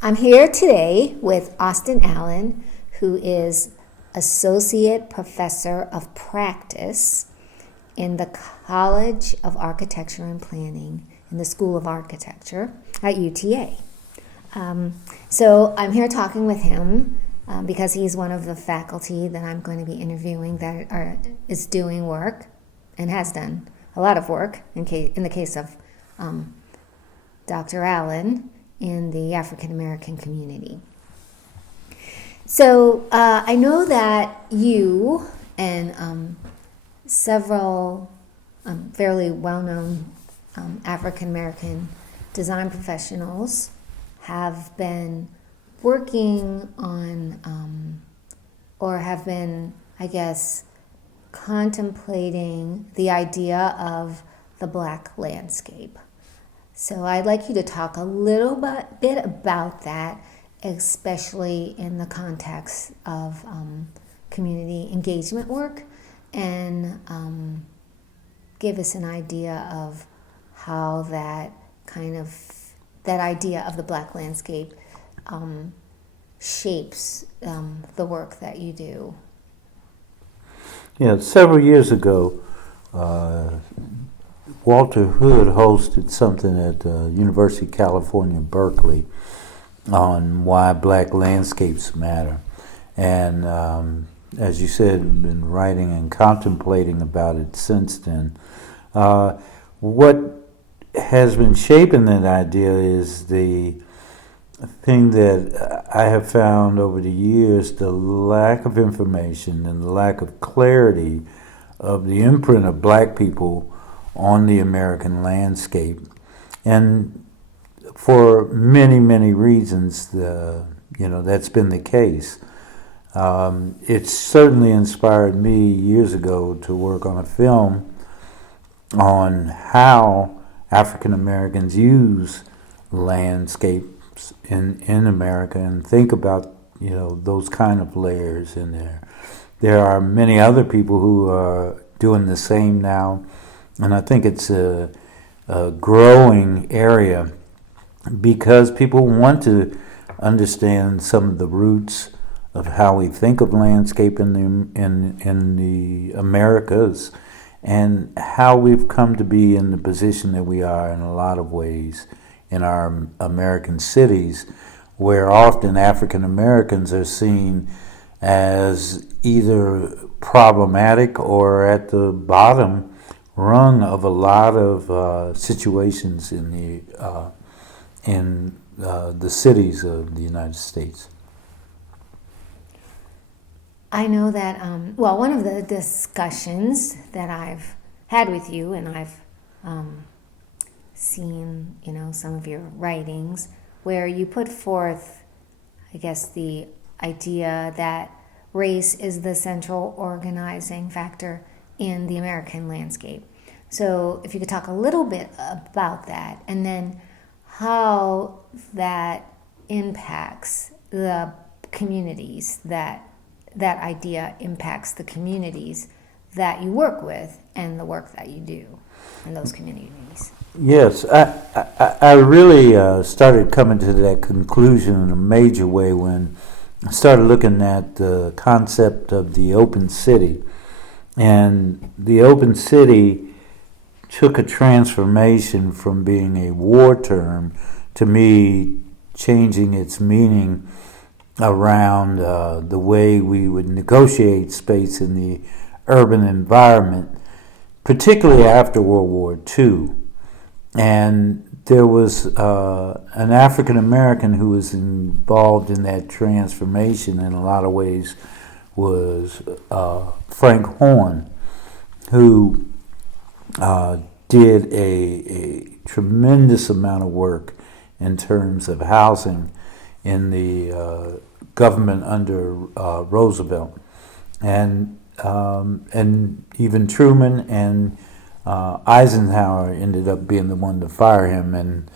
I'm here today with Diane Allen, who is Associate Professor of Practice in the College of Architecture and Planning in the School of Architecture at UTA. So I'm here talking with him because he's one of the faculty that I'm going to be interviewing that is doing work and has done a lot of work in the case of Dr. Allen in the African American community. So I know that you and several fairly well-known African American design professionals have been working on or have been, I guess, contemplating the idea of the Black landscape. So I'd like you to talk a little bit about that, especially in the context of community engagement work, and give us an idea of how that idea of the Black landscape shapes the work that you do. Yeah, several years ago, Walter Hood hosted something at University of California, Berkeley, on why Black landscapes matter. And as you said, I've been writing and contemplating about it since then. What has been shaping that idea is the thing that I have found over the years, the lack of information and the lack of clarity of the imprint of Black people on the American landscape. And for many, many reasons, that's been the case. It certainly inspired me years ago to work on a film on how African Americans use landscapes in America and think about those kind of layers in there. There are many other people who are doing the same now, and I think it's a growing area because people want to understand some of the roots of how we think of landscape in the Americas, and how we've come to be in the position that we are in a lot of ways in our American cities, where often African Americans are seen as either problematic or at the bottom rung of a lot of situations in the cities of the United States. I know that, one of the discussions that I've had with you, and I've seen, some of your writings, where you put forth, I guess, the idea that race is the central organizing factor in the American landscape. So if you could talk a little bit about that, and then how that impacts the communities, that idea impacts the communities that you work with and the work that you do in those communities. Yes, I really started coming to that conclusion in a major way when I started looking at the concept of the open city. And the open city took a transformation from being a war term to me changing its meaning around the way we would negotiate space in the urban environment, particularly after World War II. And there was an African American who was involved in that transformation in a lot of ways was Frank Horn, who did a tremendous amount of work in terms of housing in the government under Roosevelt, and even Truman and Eisenhower ended up being the one to fire him, and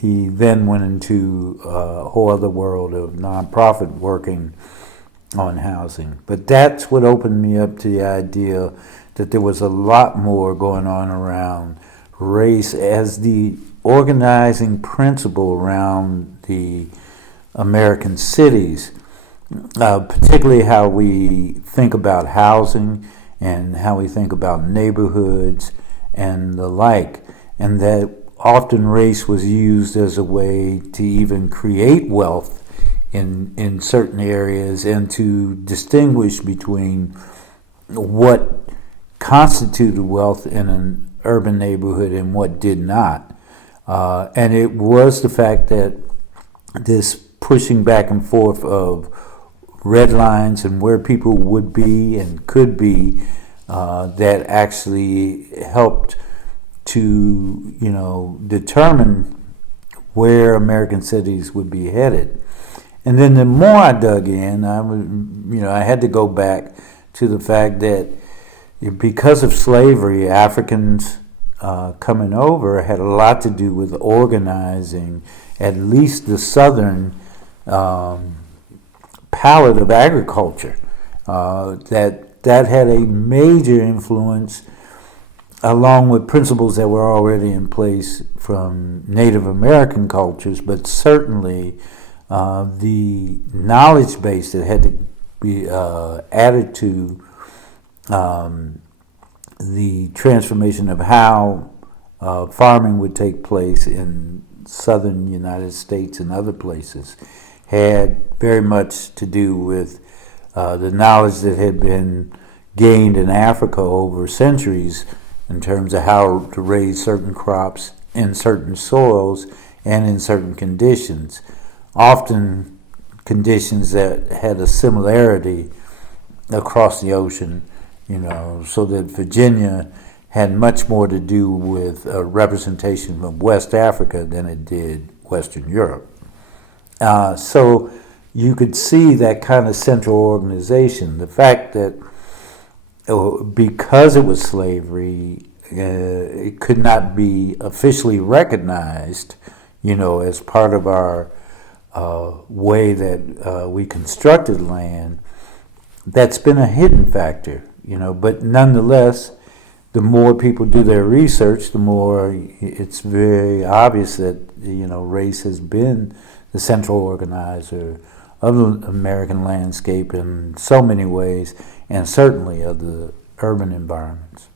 he then went into a whole other world of nonprofit working on housing. But that's what opened me up to the idea that there was a lot more going on around race as the organizing principle around the American cities, particularly how we think about housing and how we think about neighborhoods and the like, and that often race was used as a way to even create wealth in certain areas and to distinguish between what constituted wealth in an urban neighborhood and what did not. And it was the fact that this pushing back and forth of red lines and where people would be and could be that actually helped to, determine where American cities would be headed. And then the more I dug in, I had to go back to the fact that because of slavery, Africans coming over had a lot to do with organizing at least the southern palette of agriculture. That had a major influence, along with principles that were already in place from Native American cultures, but certainly the knowledge base that had to be added to the transformation of how farming would take place in southern United States and other places had very much to do with the knowledge that had been gained in Africa over centuries in terms of how to raise certain crops in certain soils and in certain conditions, often conditions that had a similarity across the ocean, so that Virginia had much more to do with a representation of West Africa than it did Western Europe. So you could see that kind of central organization. The fact that because it was slavery, it could not be officially recognized, as part of our way that we constructed land. That's been a hidden factor, but nonetheless, the more people do their research, the more it's very obvious that, race has been the central organizer of the American landscape in so many ways, and certainly of the urban environments.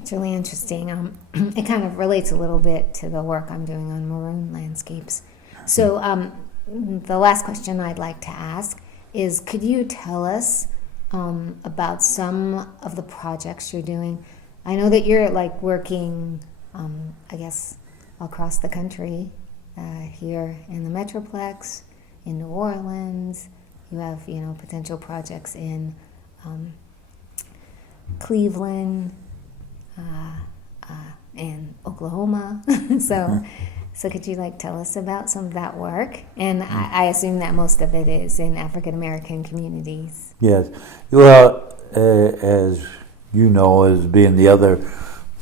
It's really interesting. It kind of relates a little bit to the work I'm doing on maroon landscapes. So the last question I'd like to ask is, could you tell us about some of the projects you're doing? I know that you're working, across the country, here in the Metroplex, in New Orleans. You have, potential projects in Cleveland and Oklahoma. So could you tell us about some of that work? And I assume that most of it is in African American communities. Yes. Well, as you know, as being the other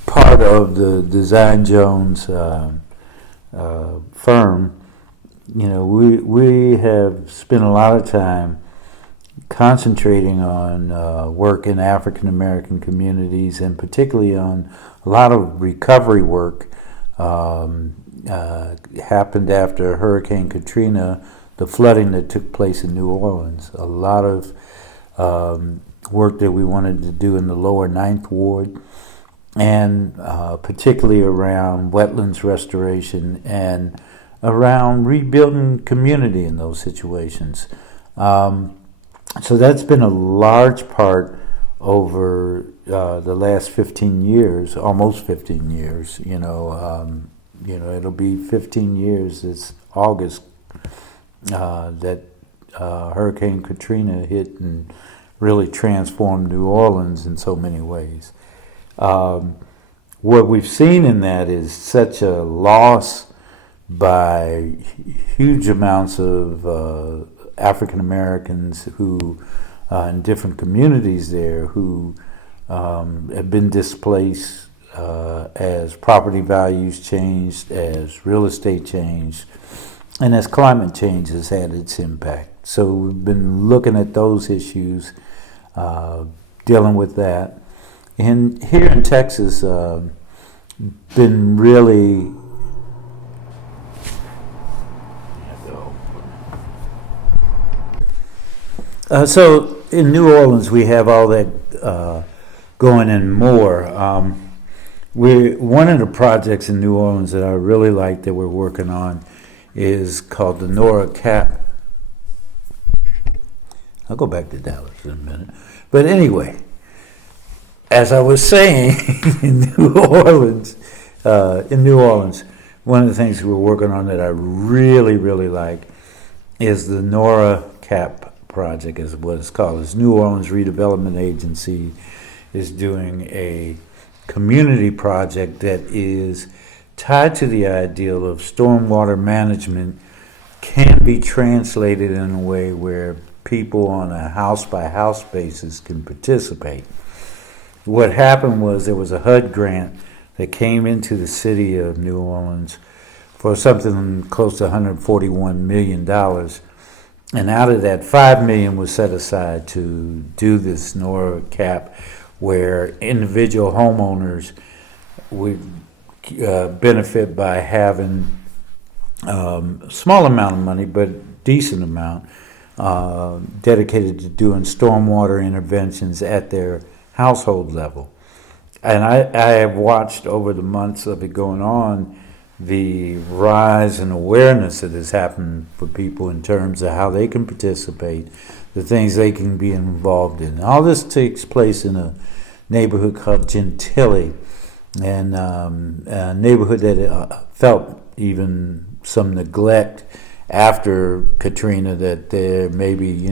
part of the Design Jones firm, we have spent a lot of time concentrating on work in African American communities, and particularly on a lot of recovery work. Happened after Hurricane Katrina, the flooding that took place in New Orleans. A lot of work that we wanted to do in the lower Ninth Ward, and particularly around wetlands restoration and around rebuilding community in those situations. So that's been a large part over the last 15 years, almost 15 years. It'll be 15 years this August that Hurricane Katrina hit and really transformed New Orleans in so many ways. What we've seen in that is such a loss by huge amounts of African Americans who, in different communities there, who have been displaced as property values changed, as real estate changed, and as climate change has had its impact. So we've been looking at those issues, dealing with that. And here in Texas, been really so in New Orleans we have all that going and more. One of the projects in New Orleans that I really like that we're working on is called the NORACAP. I'll go back to Dallas in a minute. But anyway, as I was saying, in New Orleans, one of the things we're working on that I really, really like is the NORACAP project, is what it's called. It's New Orleans Redevelopment Agency is doing a community project that is tied to the ideal of stormwater management can be translated in a way where people on a house-by-house basis can participate. What happened was there was a HUD grant that came into the city of New Orleans for something close to $141 million. And out of that, $5 million was set aside to do this NORACAP, where individual homeowners would benefit by having a small amount of money, but decent amount, dedicated to doing stormwater interventions at their household level. And I have watched over the months of it going on the rise in awareness that has happened for people in terms of how they can participate, the things they can be involved in. All this takes place in a neighborhood called Gentilly, and a neighborhood that felt even some neglect after Katrina, that there maybe,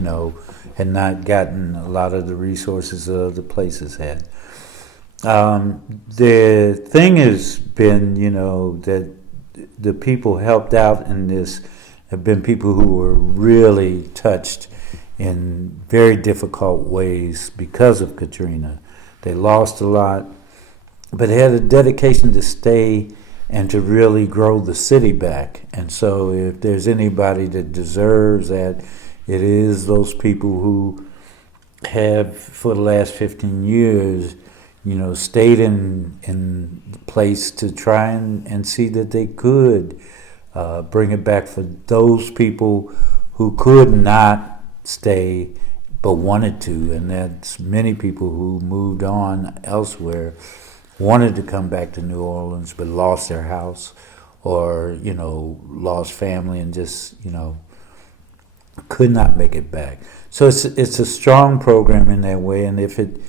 had not gotten a lot of the resources that other places had. The thing has been, that the people helped out in this have been people who were really touched in very difficult ways because of Katrina. They lost a lot, but they had a dedication to stay and to really grow the city back. And so if there's anybody that deserves that, it is those people who have, for the last 15 years, stayed in place to try and see that they could bring it back for those people who could not stay but wanted to. And that's many people who moved on elsewhere, wanted to come back to New Orleans but lost their house or, lost family and just, could not make it back. So it's a strong program in that way, and if it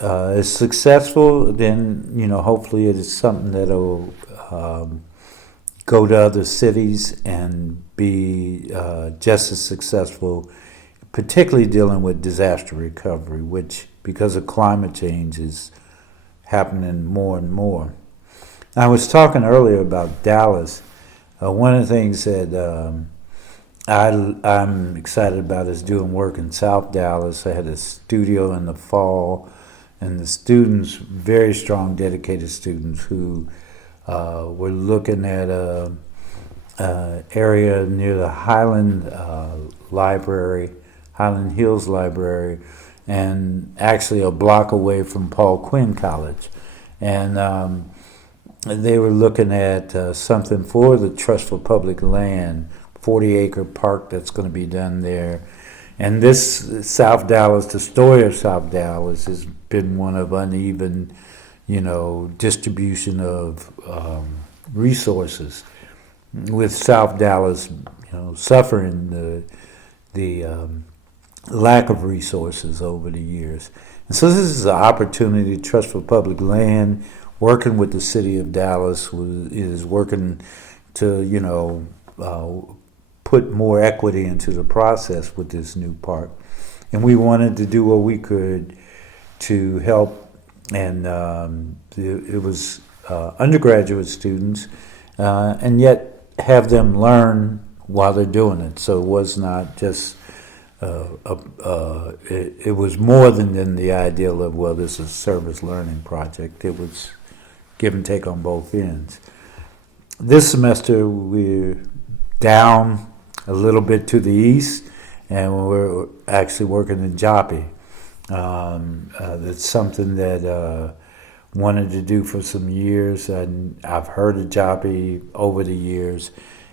is successful, then hopefully it is something that'll go to other cities and be just as successful, particularly dealing with disaster recovery, which because of climate change is happening more and more. I was talking earlier about Dallas. One of the things that I'm excited about is doing work in South Dallas. I had a studio in the fall, and the students, very strong, dedicated students who were looking at an area near the Highland Library, Highland Hills Library, and actually a block away from Paul Quinn College. And they were looking at something for the Trust for Public Land, 40-acre park that's going to be done there. And this South Dallas, the story of South Dallas has been one of uneven, distribution of resources, with South Dallas, suffering the lack of resources over the years. And so this is an opportunity. Trust for Public Land, working with the city of Dallas, is working to, put more equity into the process with this new park. And we wanted to do what we could to help, and it was undergraduate students, and yet have them learn while they're doing it. So it was not just, it was more than the ideal of, well, this is a service learning project. It was give and take on both ends. This semester we're down a little bit to the east, and we're actually working in Joppy. That's something that wanted to do for some years. And I've heard of Joppy over the years,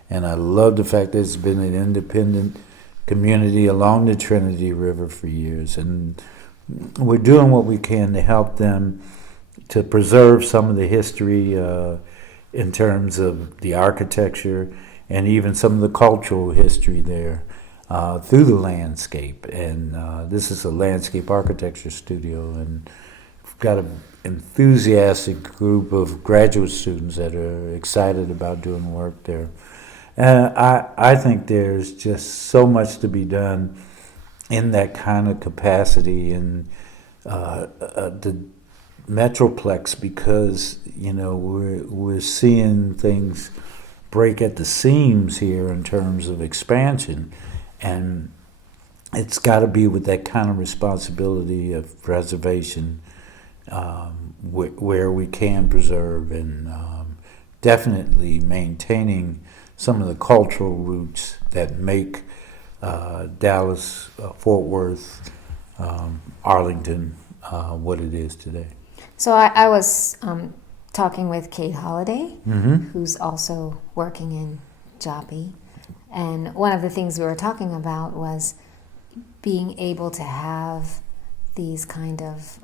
and I love the fact that it's been an independent community along the Trinity River for years. And we're doing what we can to help them to preserve some of the history in terms of the architecture and even some of the cultural history there through the landscape. And this is a landscape architecture studio, and we've got an enthusiastic group of graduate students that are excited about doing work there. And I think there's just so much to be done in that kind of capacity in the Metroplex, because we're seeing things break at the seams here in terms of expansion, and it's got to be with that kind of responsibility of preservation, where we can preserve and definitely maintaining some of the cultural roots that make Dallas, Fort Worth, Arlington what it is today. So I was talking with Kate Holliday, Mm-hmm. who's also working in Joppy, and one of the things we were talking about was being able to have these kind of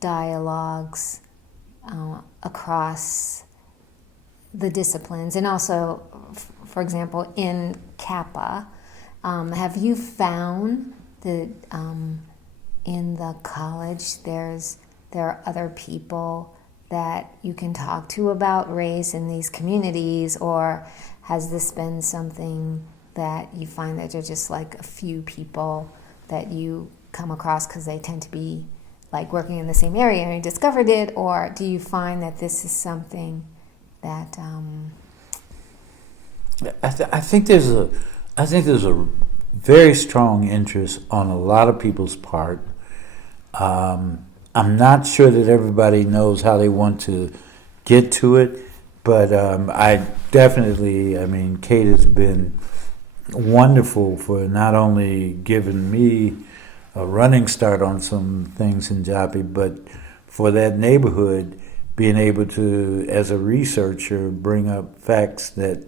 dialogues across the disciplines, and also, for example, in CAPPA, have you found that in the college there are other people that you can talk to about race in these communities, or has this been something that you find that there are just like a few people that you come across because they tend to be like working in the same area and you discovered it, or do you find that this is something that I think there's a very strong interest on a lot of people's part. I'm not sure that everybody knows how they want to get to it, but I mean, Kate has been wonderful for not only giving me a running start on some things in Joppy, but for that neighborhood being able to, as a researcher, bring up facts that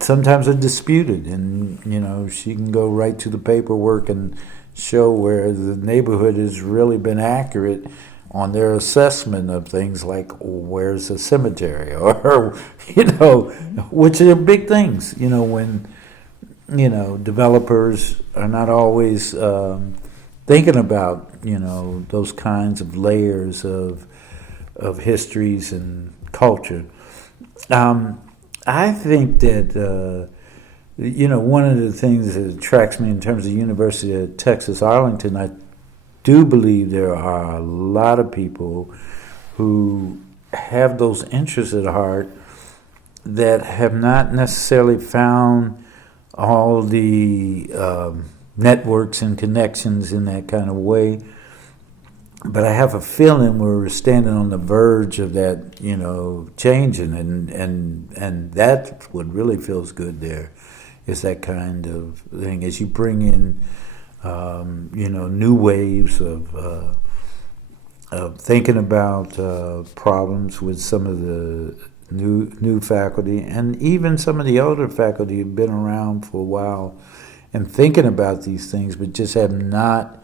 sometimes are disputed, and she can go right to the paperwork and show where the neighborhood has really been accurate on their assessment of things like where's the cemetery, or which are big things. When developers are not always thinking about those kinds of layers of histories and culture. I think that one of the things that attracts me in terms of University of Texas Arlington, I do believe there are a lot of people who have those interests at heart that have not necessarily found all the networks and connections in that kind of way. But I have a feeling we're standing on the verge of that, changing, and that's what really feels good there, is that kind of thing. As you bring in, new waves of thinking about problems with some of the new faculty, and even some of the older faculty who've been around for a while and thinking about these things, but just have not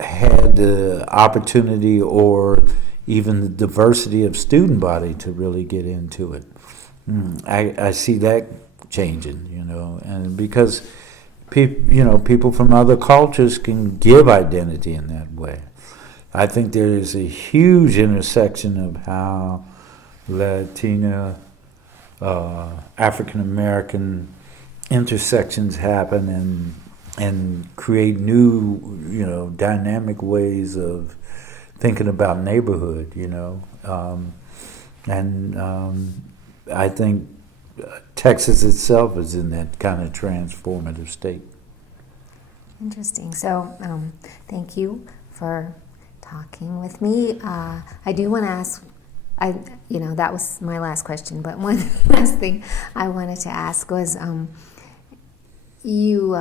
had the opportunity or even the diversity of student body to really get into it. I see that changing, and because people from other cultures can give identity in that way. I think there is a huge intersection of how Latina, African American intersections happen and create new, dynamic ways of thinking about neighborhood, I think Texas itself is in that kind of transformative state. Interesting. So, thank you for talking with me. I do want to ask, that was my last question, but one last thing I wanted to ask was, you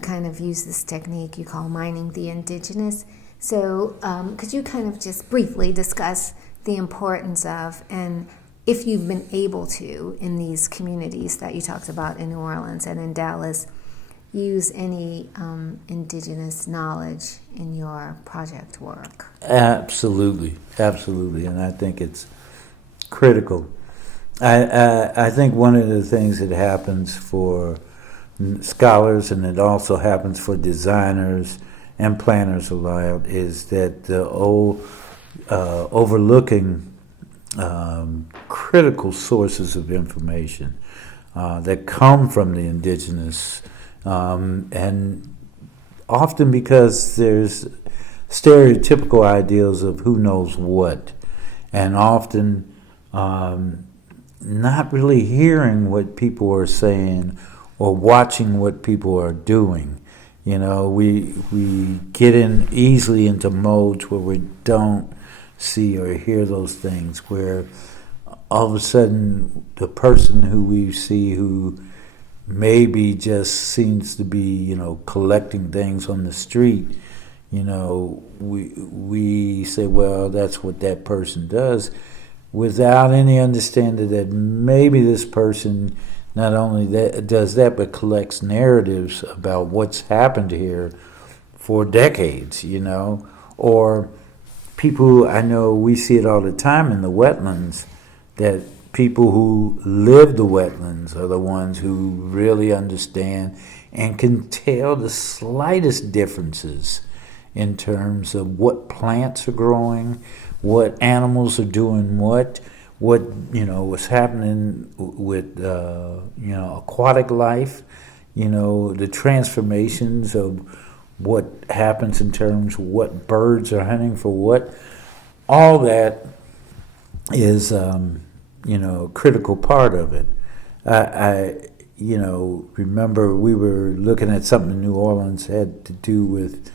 kind of use this technique you call mining the indigenous. So could you kind of just briefly discuss the importance of, and if you've been able to, in these communities that you talked about in New Orleans and in Dallas, use any indigenous knowledge in your project work? Absolutely, absolutely, and I think it's critical. I think one of the things that happens for scholars, and it also happens for designers and planners alike, is that the overlooking critical sources of information that come from the indigenous, and often because there's stereotypical ideals of who knows what, and often not really hearing what people are saying or watching what people are doing. You know, we get in easily into modes where we don't see or hear those things, where all of a sudden the person who we see who maybe just seems to be, you know, collecting things on the street, you know, we say, well, that's what that person does, without any understanding that maybe this person not only does that, but collects narratives about what's happened here for decades, you know. Or people, I know we see it all the time in the wetlands, that people who live the wetlands are the ones who really understand and can tell the slightest differences in terms of what plants are growing, what animals are doing, what you know, what's happening with you know, aquatic life, you know, the transformations of what happens in terms of what birds are hunting for what. All that is you know, a critical part of it. I you know, remember we were looking at something in New Orleans had to do with,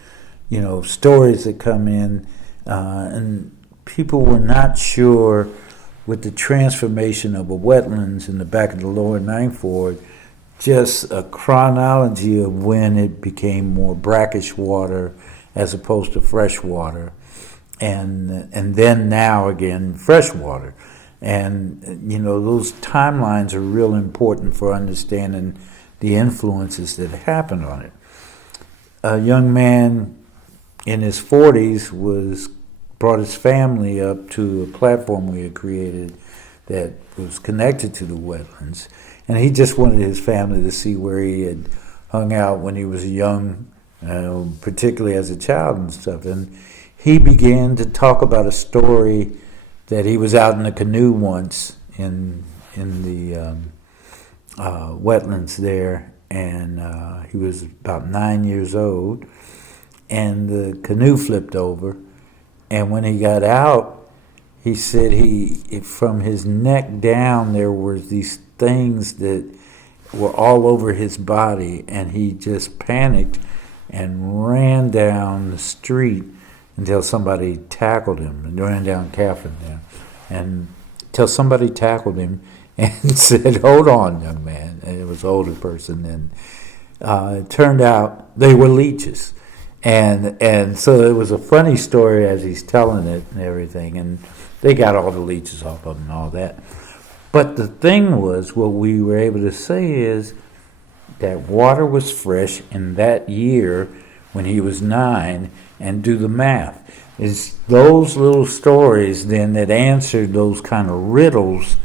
you know, stories that come in, and people were not sure with the transformation of a wetlands in the back of the lower Ninth Ward, just a chronology of when it became more brackish water as opposed to fresh water, and then now again fresh water. And you know, those timelines are real important for understanding the influences that happen on it. A young man in his 40s brought his family up to a platform we had created that was connected to the wetlands, and he just wanted his family to see where he had hung out when he was young, particularly as a child and stuff. And he began to talk about a story that he was out in a canoe once in the wetlands there, and he was about 9 years old, and the canoe flipped over. And when he got out, he said from his neck down, there were these things that were all over his body, and he just panicked and ran down the street until somebody tackled him, and ran down Caffin there, and until somebody tackled him and said, "Hold on, young man." And it was an older person, and it turned out they were leeches. And so it was a funny story as he's telling it and everything, and they got all the leeches off of him and all that. But the thing was, what we were able to say is that water was fresh in that year when he was 9, and do the math. It's those little stories then that answered those kind of riddles,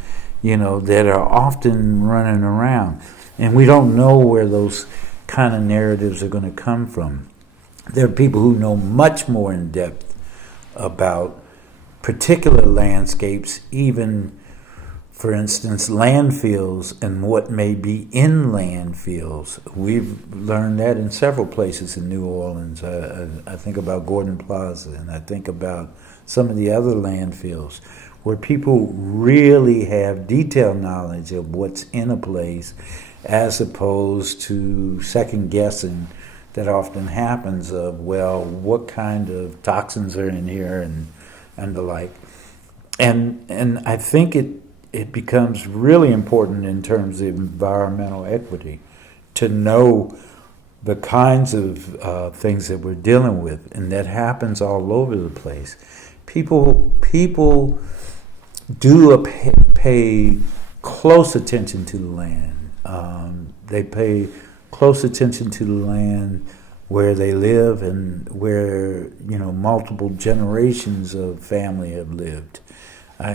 you know, that are often running around. And we don't know where those kind of narratives are going to come from. There are people who know much more in depth about particular landscapes, even, for instance, landfills and what may be in landfills. We've learned that in several places in New Orleans. I think about Gordon Plaza, and I think about some of the other landfills, where people really have detailed knowledge of what's in a place, as opposed to second guessing that often happens of, well, what kind of toxins are in here and the like. And I think it becomes really important in terms of environmental equity to know the kinds of things that we're dealing with, and that happens all over the place. People do pay close attention to the land. They pay close attention to the land where they live and where multiple generations of family have lived.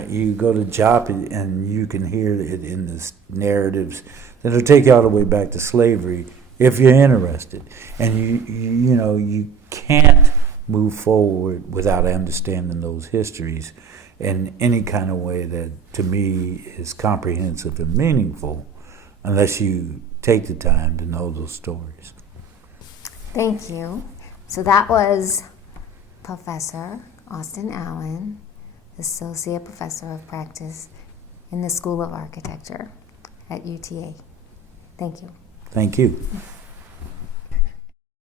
You go to Joppa and you can hear it in the narratives that'll take you all the way back to slavery if you're interested. And you can't move forward without understanding those histories in any kind of way that, to me, is comprehensive and meaningful, unless you take the time to know those stories. Thank you. So that was Professor Austin Allen, Associate Professor of Practice in the School of Architecture at UTA. Thank you. Thank you.